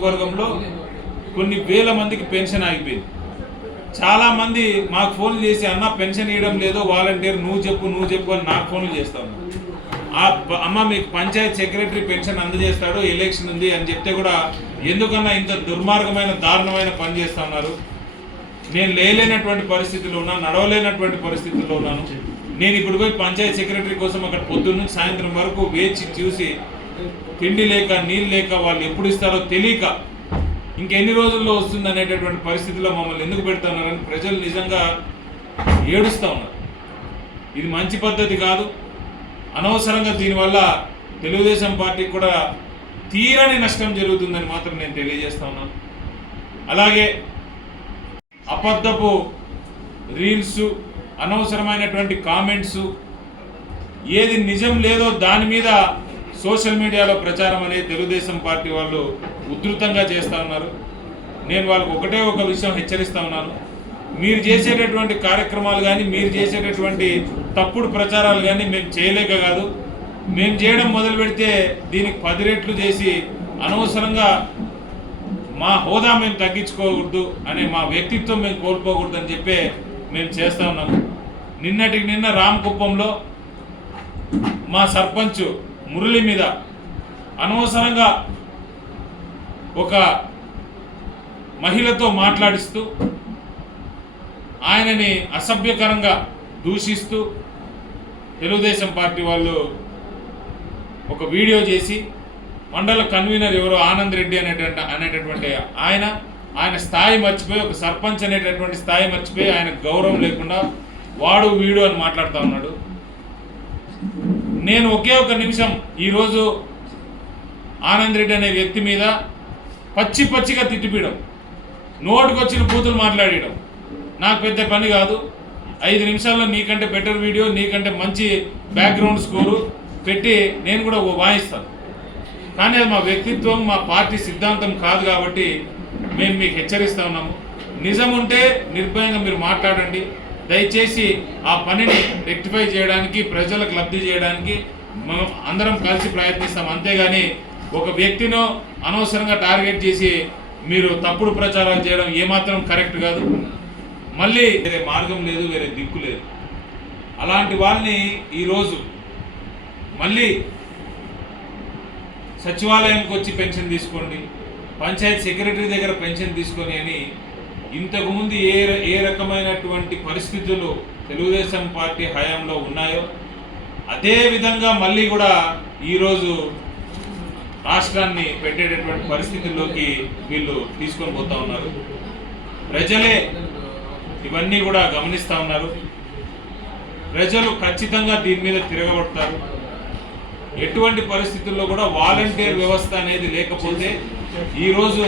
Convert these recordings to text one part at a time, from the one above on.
నియోజకవర్గంలో కొన్ని వేల మందికి పెన్షన్ ఆగిపోయింది. చాలామంది మాకు ఫోన్లు చేసి అన్న పెన్షన్ ఇవ్వడం లేదో వాలంటీర్ నువ్వు చెప్పు అని నాకు ఫోన్లు చేస్తాను. అమ్మ మీకు పంచాయత్ సెక్రటరీ పెన్షన్ అందజేస్తాడు, ఎలక్షన్ ఉంది అని చెప్తే కూడా ఎందుకన్నా ఇంత దుర్మార్గమైన దారుణమైన పని చేస్తూ ఉన్నారు. నేను లేలేనటువంటి పరిస్థితుల్లో ఉన్నాను, నడవలేనటువంటి పరిస్థితుల్లో ఉన్నాను. నేను ఇప్పుడు పోయి పంచాయత్ సెక్రటరీ కోసం అక్కడ పొద్దున్న నుంచి సాయంత్రం వరకు వేచి చూసి తిండి లేక నీళ్ళు లేక వాళ్ళు ఎప్పుడు ఇస్తారో తెలియక ఇంకెన్ని రోజుల్లో వస్తుంది అనేటటువంటి పరిస్థితిలో మమ్మల్ని ఎందుకు పెడుతున్నారని ప్రజలు నిజంగా ఏడుస్తూ ఉన్నారు. ఇది మంచి పద్ధతి కాదు. అనవసరంగా దీనివల్ల తెలుగుదేశం పార్టీకి కూడా తీరని నష్టం జరుగుతుందని మాత్రం నేను తెలియజేస్తా ఉన్నాను. అలాగే అబద్ధపు రీల్స్, అనవసరమైనటువంటి కామెంట్స్, ఏది నిజం లేదో దాని మీద సోషల్ మీడియాలో ప్రచారం అనేది తెలుగుదేశం పార్టీ వాళ్ళు ఉధృతంగా చేస్తూ ఉన్నారు. నేను వాళ్ళకు ఒకటే ఒక విషయం హెచ్చరిస్తూ ఉన్నాను. మీరు చేసేటటువంటి కార్యక్రమాలు కానీ మీరు చేసేటటువంటి తప్పుడు ప్రచారాలు కానీ మేము చేయలేక కాదు, మేము చేయడం మొదలు పెడితే దీనికి 10 రెట్లు చేసి అనవసరంగా మా హోదా మేము తగ్గించుకోకూడదు అనే మా వ్యక్తిత్వం మేము కోల్పోకూడదు అని చెప్పే మేము చేస్తూ ఉన్నాము. నిన్నటికి నిన్న రామకుప్పంలో మా సర్పంచ్ మురళి మీద అనవసరంగా ఒక మహిళతో మాట్లాడిస్తూ ఆయనని అసభ్యకరంగా దూషిస్తూ తెలుగుదేశం పార్టీ వాళ్ళు ఒక వీడియో చేసి మండల కన్వీనర్ ఎవరో ఆనంద్ రెడ్డి అనేటటువంటి ఆయన స్థాయి మర్చిపోయి, ఒక సర్పంచ్ అనేటటువంటి స్థాయి మర్చిపోయి ఆయన గౌరవం లేకుండా వాడు వీడు అని మాట్లాడుతూ ఉన్నాడు. నేను ఒకే ఒక నిమిషం ఈరోజు ఆనంద్ రెడ్డి అనే వ్యక్తి మీద పచ్చిగా తిట్టిపీయడం, నోటికొచ్చిన బూతులు మాట్లాడడం నాకు పెద్ద పని కాదు. 5 నిమిషాల్లో నీకంటే బెటర్ వీడియో, నీకంటే మంచి బ్యాక్గ్రౌండ్ స్కోరు పెట్టి నేను కూడా వాయిస్తాను. కానీ అది మా వ్యక్తిత్వం, మా పార్టీ సిద్ధాంతం కాదు. కాబట్టి మేము మీకు హెచ్చరిస్తూ ఉన్నాము. నిజం ఉంటే నిర్భయంగా మీరు మాట్లాడండి. దయచేసి ఆ పనిని రెక్టిఫై చేయడానికి, ప్రజలకు లబ్ధి చేయడానికి మనం అందరం కలిసి ప్రయత్నిస్తాం. అంతేగాని ఒక వ్యక్తినో అనవసరంగా టార్గెట్ చేసి మీరు తప్పుడు ప్రచారాలు చేయడం ఏమాత్రం కరెక్ట్ కాదు. మళ్ళీ వేరే మార్గం లేదు, వేరే దిక్కు లేదు. అలాంటి వాళ్ళని ఈరోజు మళ్ళీ సచివాలయంకి వచ్చి పెన్షన్ తీసుకోండి, పంచాయత్ సెక్రటరీ దగ్గర పెన్షన్ తీసుకొని అని ఇంతకుముందు ఏ రకమైనటువంటి పరిస్థితులు తెలుగుదేశం పార్టీ హయాంలో ఉన్నాయో అదే విధంగా మళ్ళీ కూడా ఈరోజు రాష్ట్రాన్ని పెట్టేటటువంటి పరిస్థితుల్లోకి వీళ్ళు తీసుకొని పోతూ ఉన్నారు. ప్రజలే ఇవన్నీ కూడా గమనిస్తూ ఉన్నారు. ప్రజలు ఖచ్చితంగా దీని మీద తిరగబడతారు. ఎటువంటి పరిస్థితుల్లో కూడా వాలంటీర్ వ్యవస్థ అనేది లేకపోతే ఈరోజు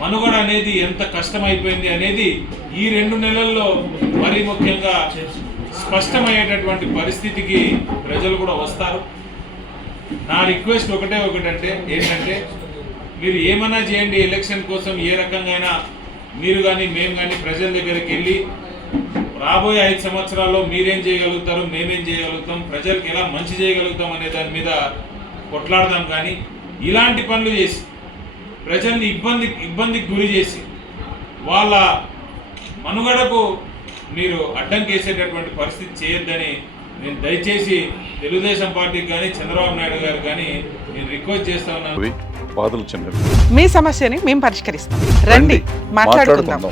మనుగడ అనేది ఎంత కష్టమైపోయింది అనేది ఈ 2 నెలల్లో మరీ ముఖ్యంగా స్పష్టమయ్యేటటువంటి పరిస్థితికి ప్రజలు కూడా వస్తారు. నా రిక్వెస్ట్ ఒకటంటే ఏంటంటే మీరు ఏమైనా చేయండి, ఎలక్షన్ కోసం ఏ రకంగా మీరు కానీ మేము కానీ ప్రజల దగ్గరికి వెళ్ళి రాబోయే 5 సంవత్సరాల్లో మీరేం చేయగలుగుతారు, మేమేం చేయగలుగుతాం, ప్రజలకు ఎలా మంచి చేయగలుగుతాం అనే దాని మీద కొట్లాడదాం. కానీ ఇలాంటి పనులు చేసి ప్రజల్ని ఇబ్బందికి గురి చేసి వాళ్ళ మనుగడకు మీరు అడ్డంకేసేటటువంటి పరిస్థితి చేయొద్దని నేను దయచేసి తెలుగుదేశం పార్టీకి కానీ చంద్రబాబు నాయుడు గారు కానీ నేను రిక్వెస్ట్ చేస్తా ఉన్నాను. మీ సమస్యని మేము పరిష్కరిస్తాం, రండి మాట్లాడుకుందాం.